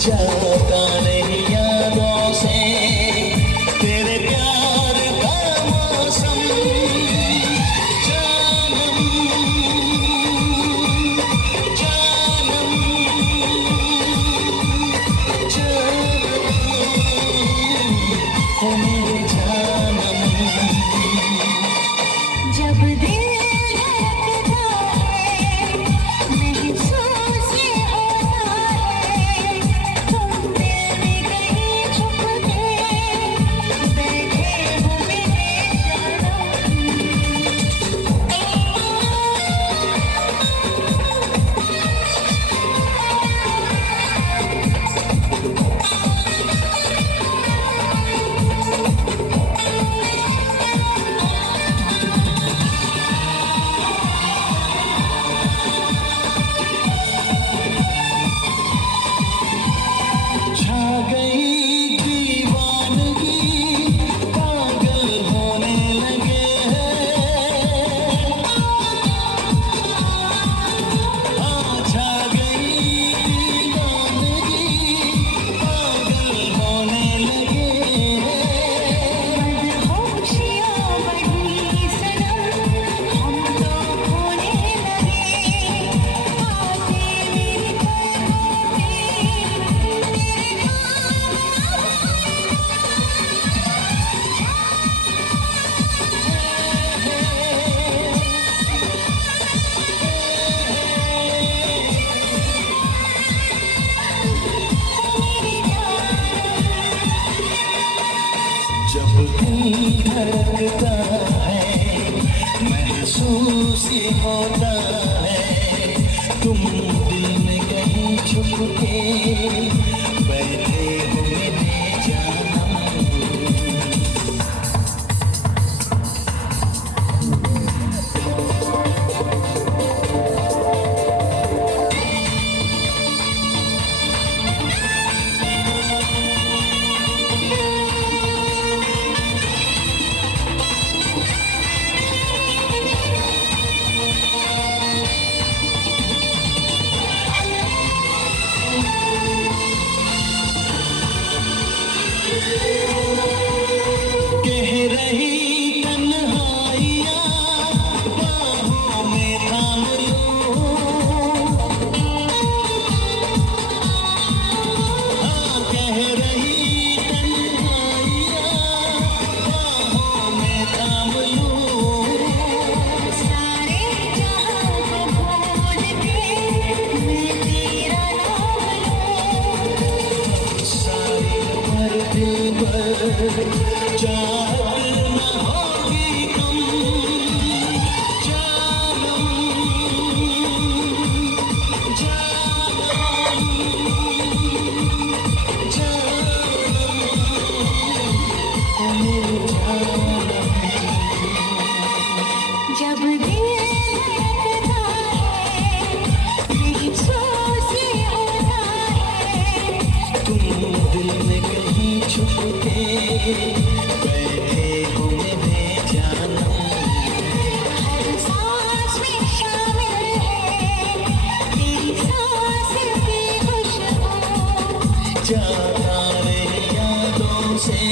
जाता नहीं यादों से तेरे प्यार का मौसम जानम जानम जानम ओ मेरे जानम जब दिल धड़कता है महसूस ये होता है तुम दिल में कहीं छुप के बैठे हो मेरे छा गई दीवानगी पागल होने लगे हैं छा गई दीवानगी पागल होने लगे मदहोशियाँ बढ़ी सनम हम तो खोने लगे आके मेरी पलकों में जब दिल धड़कता है महसूस ये होता है तुम दिल में कहीं छुप के बैठे हो मेरे जानम कह रही तन्हाइयाँ बाहों में थाम लो कह रही तन्हाइयाँ बाहों में थाम लो सारे जहां को भूल के मैं तेरा नाम लूं सारे भर दिल भर चाहत न होगी कम जानम जानम जानम ओ मेरे जानम जब दिल धड़कता है महसूस ये होता है तुम दिल में कहीं छुप के बैठे हो मेरे जानम हर सांस में शामिल है तेरी सांस की खुशबू जाता रहे यादों से